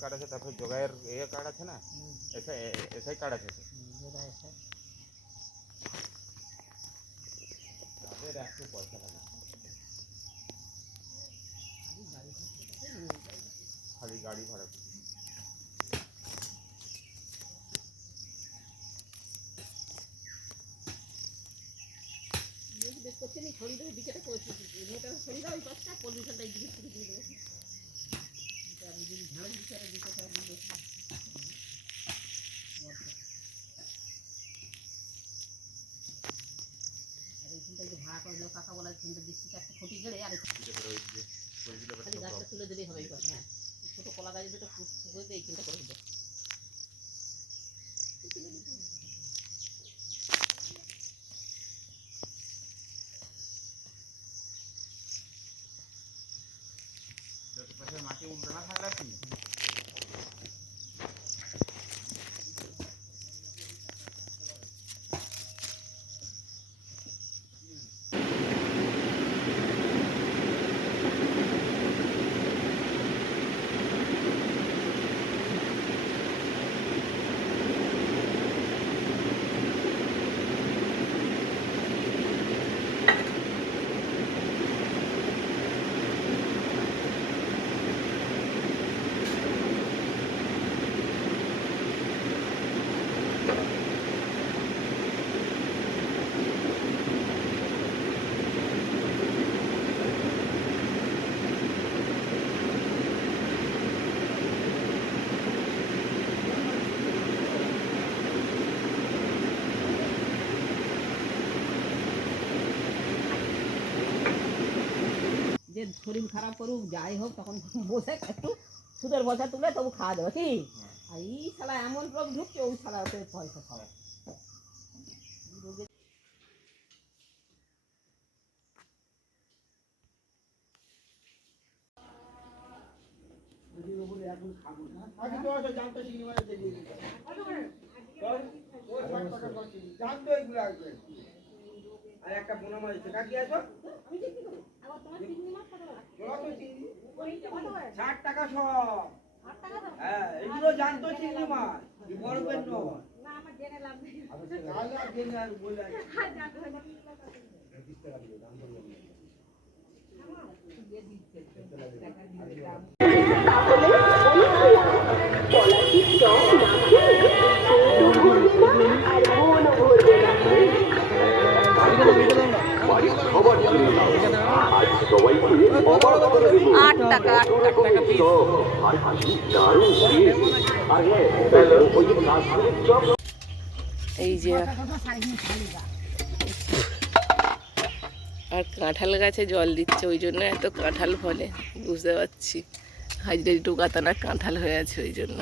Card আছে, তারপরে জগায়ের card আছে না, এসআই কার্ড আছে তাদের একটু পয়সা লাগে, খালি গাড়ি ভাড়া। ভাড়া করলে কাকা বলার দৃষ্টিতে একটা খুঁটি গেড়ে আর গাছটা তুলে দিলেই হবে। হ্যাঁ, ছোট কলা গাছ দুটো ফুটে দিয়ে এইখানটা করে দেবো। মাটি উল্টো না থাকলে কি যে শরীর খারাপ করুক যাই হোক তখন বসে একটু সুদের পয়সা তুলে তবু খাওয়া যাবে কি। আর এই শালা এমন রোগ ঢুকছে ওই শালা ওতে পয়সা খাওয়া আর একটা বোনা মাছ টাকা কি আছো 60 টাকা সব। হ্যাঁ, এগুলো জানতো চিংড়ি মাছ বড়বেন না আমার জেনে লাভ নেই। আমি জেনে আর বলে এই যে আর কাঁঠাল গাছে জল দিচ্ছে ওই জন্য এত কাঁঠাল ফলে বুঝতে পারছি। হাজরে ঢুকাতানা কাঁঠাল হয়ে আছে ওই জন্য।